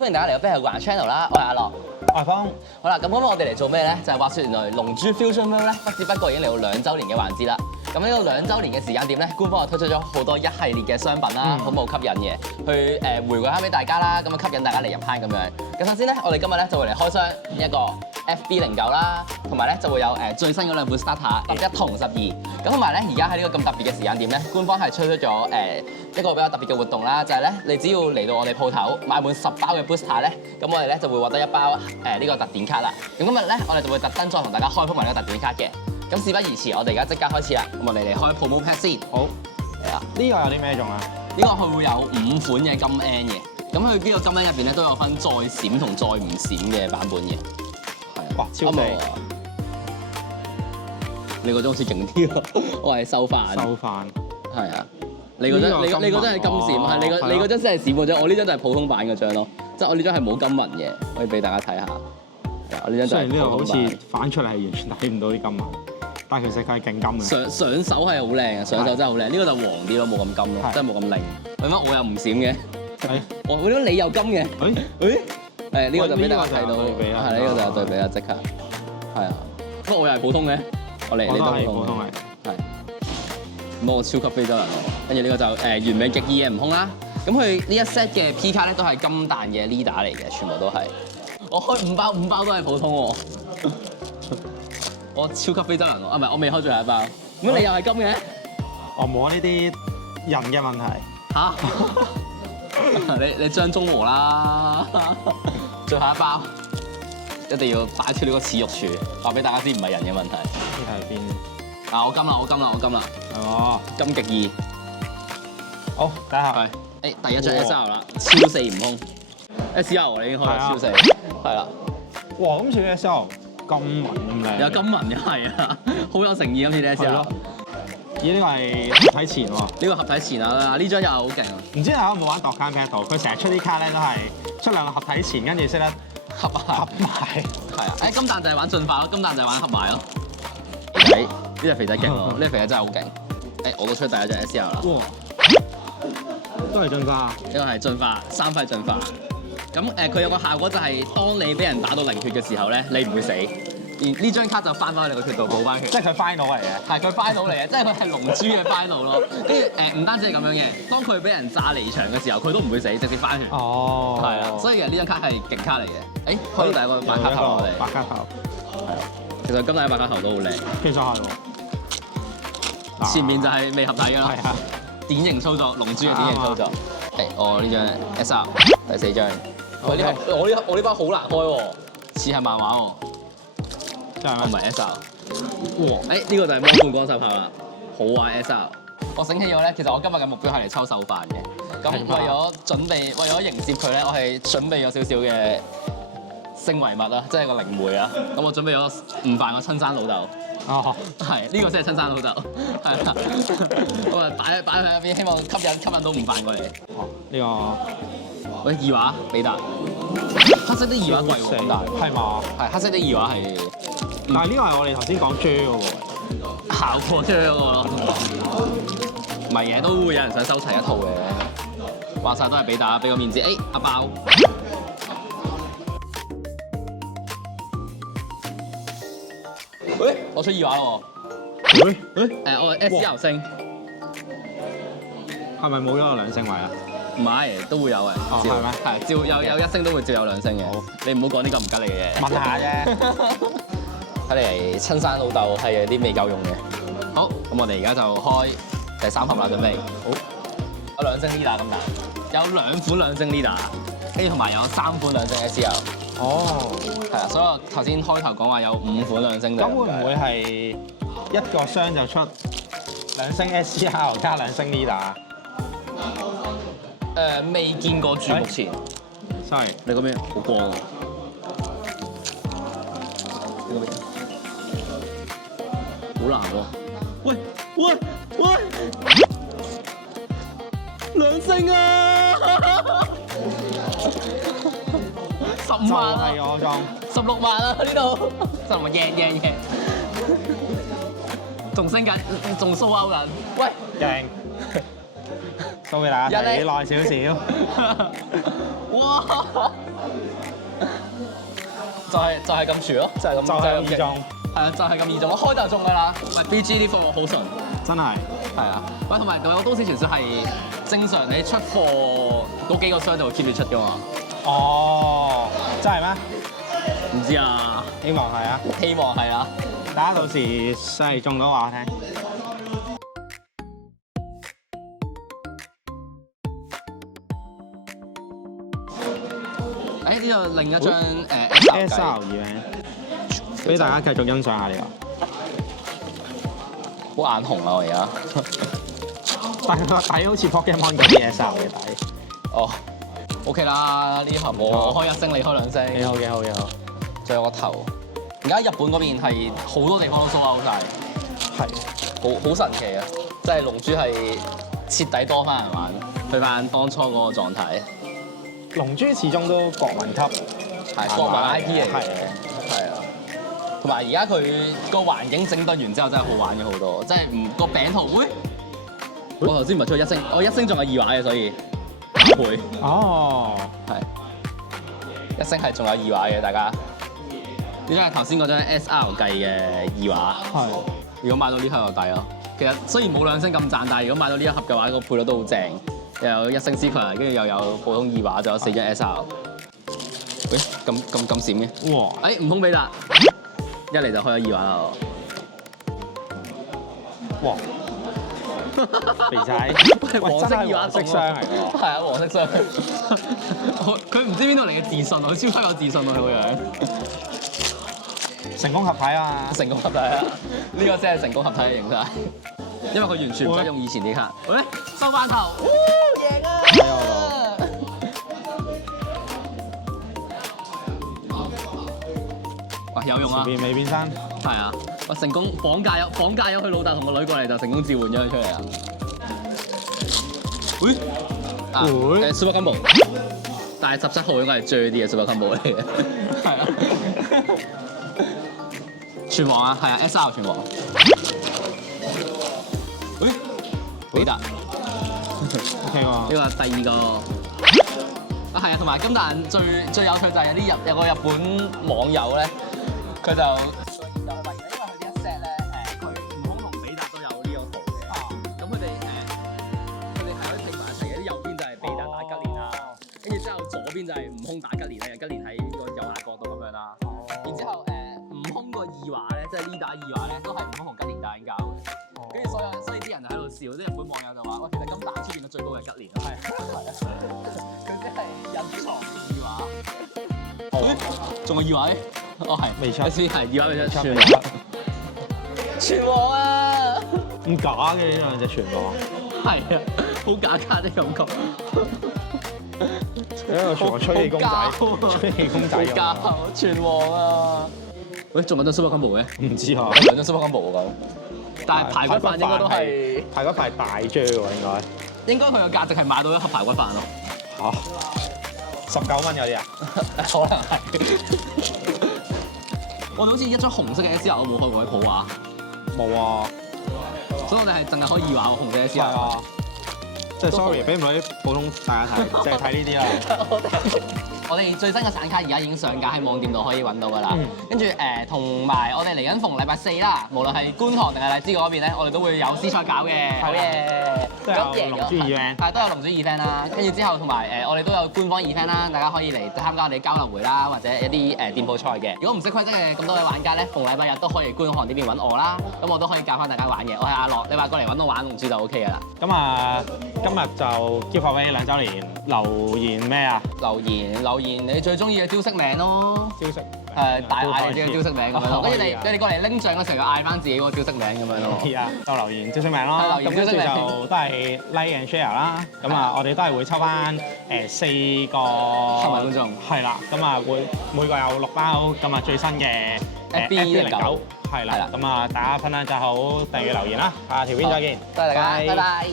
歡迎大家嚟到飛係環 channel 啦，我係阿樂。阿峰，好啦，咁今日我哋嚟做咩咧？就係話説原來龍珠 Fusion World 咧，不知不覺已經嚟到2週年嘅環節啦。咁呢個2週年嘅時間點咧，官方就推出咗好多一系列嘅商品啦，好冇吸引嘅，去回饋翻俾大家啦，咁啊吸引大家嚟入坑咁樣。咁首先咧，我哋今日咧就會嚟開箱一個 FB09啦，同埋咧就會有最新嗰兩款 Starter 11同12。咁同埋咧，而家喺呢個咁特別嘅時間點咧，官方係推出咗一個比較特別嘅活動啦，就係咧你只要嚟到我哋鋪頭買滿10包嘅 Booster 咧，咁我哋咧就會獲得1包呢個特典卡啦。咁今日咧，我哋就會特登再同大家開封埋呢個特典卡嘅。咁事不宜遲，我哋而家即刻開始啦。咁我哋嚟開 Promo Pack 先。好，係啊。呢個有啲咩用啊？呢個佢會有5款嘅金 N 嘅。咁佢呢個金 N 入邊咧都有分再閃同再唔閃嘅版本嘅。係。哇，超正！你嗰張好似勁啲喎，我係收飯。收飯。係啊。你嗰張你嗰張係金閃，係你嗰張先係閃嗰張，我呢張就係普通版嗰張咯。即係我呢張係冇金紋嘅，可以俾大家睇下。我呢張就係呢度好似反出嚟係完全睇唔到啲金紋，但係其實佢係勁金嘅。上手係好靚嘅，上手真係好靚。呢個就黃啲咯，冇咁金咯，真係冇咁靚。為乜我又唔閃嘅？我覺得你又金嘅。呢個就俾大家睇到，係呢個就有對比啦，即刻。係啊，不過我又係普通嘅，我嚟呢度普通係。係。咁我超級非洲人喎，跟住呢個就完美極意嘅悟空啦。咁佢呢一 set 嘅 P 卡咧都係金彈嘅 leader 嚟嘅，全部都係。我開5包，5包都係普通喎。我超級非洲人喎，啊唔係，我未開最後1包。咁你又係金嘅？我冇呢啲人嘅問題。嚇？你張中和啦。最後1包，一定要擺脱呢個恥辱柱，話俾大家知唔係人嘅問題。呢係邊？啊！我金啦！我金啦！我金啦！哦，金極意。好，睇下。係。誒，第一張 SR 啦，超4悟空。SR 你已經開咗超4，係啦。哇！咁似 SR 金紋咁靚。有金紋嘅係啊，好有誠意咁似 SR。咦？呢個係合體前喎。呢個合體前啊，呢張又好勁。唔知大家有冇玩 Dokkan Battle？佢成日出啲卡咧都係出2個合體前，跟住識得合埋。係啊，金蛋就係玩進化咯，金蛋就係玩合埋咯。呢隻肥仔勁喎，呢隻肥仔真係好勁。我都出第一張 SR 啦。哇！都係進化。呢個係進化，3塊進化。咁佢有個效果就係，當你俾人打到0血嘅時候咧，你唔會死。而呢張卡就翻返去你個血度補翻血。即係佢 final 嚟嘅。係佢 final 嚟嘅，即係佢係龍珠嘅 final 咯。跟住唔單止係咁樣嘅，當佢俾人炸離場嘅時候，佢都唔會死，直接翻血。哦。係啊，所以其實呢張卡係勁卡嚟嘅。開到第一個白卡頭我哋。白卡頭。係啊。其實今日嘅白卡頭都好靚。其實係喎。前面就係未合體㗎啦。係啊。典型操作，龍珠嘅典型操作。我呢張 SR 第4張。我呢包好難開喎，似係漫畫喎。真係咩？唔係 SR。哇！呢個就係魔罐光手炮啦，好玩 SR。我醒起咗咧，其實我今日嘅目標係嚟抽手飯嘅。咁為咗迎接佢咧，我係準備咗少少嘅星遺物啦，即係個靈媒啊。咁我準備咗午飯個親生老豆。哦，係呢個先係親生老豆，係啦。咁啊擺喺入邊，希望吸引到午飯過嚟。呢個喂二畫比達，黑色啲二畫貴喎，咁大係嘛？係黑色啲二畫係，但係呢個係我哋頭先講 J 嗰個效果 J 嗰個咯。唔係嘅，都會有人想收齊一套嘅。話晒都係比達，俾個面子，阿爆。我出2畫咯喎！我 SR 星係咪冇咗個2星位啊？唔係，都會有嘅。哦，係咩？係，照有1星都會照有2星嘅。好，你唔好講啲咁唔吉利嘅嘢。問下啫。睇嚟親生老豆係有啲未夠用嘅。好，咁我哋而家就開第3盒啦，準備。好。有2星 leader 咁大，有2款2星 leader， 跟住同埋有3款2星 SR。哦，係啊，所以我頭先開頭講話有5款2星嘅。咁會唔會係一個箱就出2星 SR 加2星 leader？未見過住目前。Sorry， 你嗰邊好光喎。你嗰邊好難喎。喂！2星啊！15萬啊！係我裝16萬啊！呢度16萬贏，仲升緊，仲蘇歐緊。喂，贏！ show 俾大家睇耐少少。哇！就係咁廚咯，就係咁易中。係啊，就係咁易中，我開就中㗎啦。喂 ，BG 啲貨好純，真係。係啊，喂，同埋個都市傳說係正常你出貨嗰幾個箱就會 keep 住出㗎嘛。哦，真係咩？唔知啊，希望係啊，希望係啦。大家到時真係中咗話我聽。誒呢度另一張SR 嘅，俾大家繼續欣賞下呢個。好眼紅啊！我而家，但係個底好似 Pokemon 嗰啲 SR 嘅底。哦 ，OK 啦，呢盒我開1星，你開2星。幾好幾好幾好。仲有個頭。而家日本嗰邊係好多地方都 sold out晒，係好神奇啊！即係龍珠係徹底多翻人玩，去翻當初嗰個狀態。龍珠始終都國民級，係國民 IP 嚟嘅，係啊。同埋而家佢個環境整頓完之後，真係好玩咗好多。即係個餅圖，喂！我頭先唔係出咗1星，我1星仲有2畫嘅，所以倍。哦，係1星係仲有2畫嘅，大家。呢張係頭先嗰張 SR 計嘅2畫。係。如果買到呢盒就抵咯。其實雖然冇2星咁賺，但係如果買到呢一盒嘅話，個配率都好正。又有1星 Super，跟住又有普通2畫，仲有4張 SR。喂，咁閃嘅？哇！誒，悟空比達，一嚟就開咗2畫啦。哇！肥仔，黃色2畫色箱嚟㗎。係啊，黃色箱。佢唔知邊度嚟嘅自信，佢超級有自信啊！佢個樣。成功合體啊！成功合體啊！呢個先係成功合體嘅形態。因為佢完全唔使用以前啲卡。喂，收翻頭，贏啊！哇，有用啊！前面未變身。係啊，我成功綁架咗佢老豆同個女過嚟，就成功召喚咗佢出嚟啊！喂，Super Combo， 但係17號應該係最啲嘅 Super Combo 嚟嘅。係啊。拳王啊，係啊 ，SR 拳王。喂，比達 ，OK 喎。呢個係第2個。啊，係啊，同埋金蛋最有趣就係有個日本網友咧，佢就因為佢呢一 set 咧，佢悟空同比達都有呢個圖嘅。咁佢哋係可以拼埋一齊嘅，啲右邊就係比達打吉連啦，跟住之後左邊就係悟空打吉連啦，吉連喺個右下角度咁樣啦。然之後悟空個2畫咧，即係呢打2畫咧，都係悟空同吉連打緊交嘅。跟住所以啲人就喺度笑，啲日本網友就話：喂，其實金蛋出現嘅最高係吉連。係啊，佢即係隱藏2畫。仲有2畫咧？哦，係未出。先係2畫未出。拳王啊！咁假嘅呢兩隻拳王。係啊，好假卡的感覺。一個拳王吹氣公仔，吹氣公仔咁。拳王啊！喂，仲有張 Super Combo 嘅？唔知啊，2張 Super Combo 咁。但係排骨飯應該都係排骨飯大張喎，應該佢個價值係買到1盒排骨飯咯。嚇，19蚊嗰啲啊？可能係。我哋好似一張紅色嘅 SR，我冇開過喺鋪啊。冇啊。所以我哋係淨係開2畫紅色嘅 SR。係啊。即係 sorry，俾唔到啲普通大家睇，淨係睇呢啲啦。我哋最新嘅散卡而家已經上架喺網店度可以揾到㗎啦。跟住同埋我哋嚟緊逢禮拜4啦，無論係觀塘定係荔枝嗰邊咧，我哋都會有私賽搞嘅。好嘢！都有龍珠 event，係都有龍珠 event 啦。跟住之後同埋我哋都有官方 event 啦，大家可以嚟參加我哋交流會啦，或者一啲店鋪賽嘅。如果唔識規則嘅咁多位玩家咧，逢禮拜日都可以觀塘呢邊揾我啦。咁我都可以教翻大家玩嘅。我係阿樂，你話過嚟揾我玩龍珠就 OK 㗎啦。咁啊，今日就 Give Away 2週年留言咩啊？留言你最中意嘅招式名咯。招式大嗌你嘅招式名咁樣咯。跟住你哋過嚟拎獎嘅時候，嗌翻自己個招式名咁樣咯。係啊，就留言招式名咯。咁跟住就都係 like and share 啦。咁啊，我哋都係會抽翻4個購物觀眾。係啦，咁啊會每個有6包咁啊最新嘅FB09係啦。咁啊大家分享就好，訂閱留言啦。下條片再見。多謝大家，拜拜。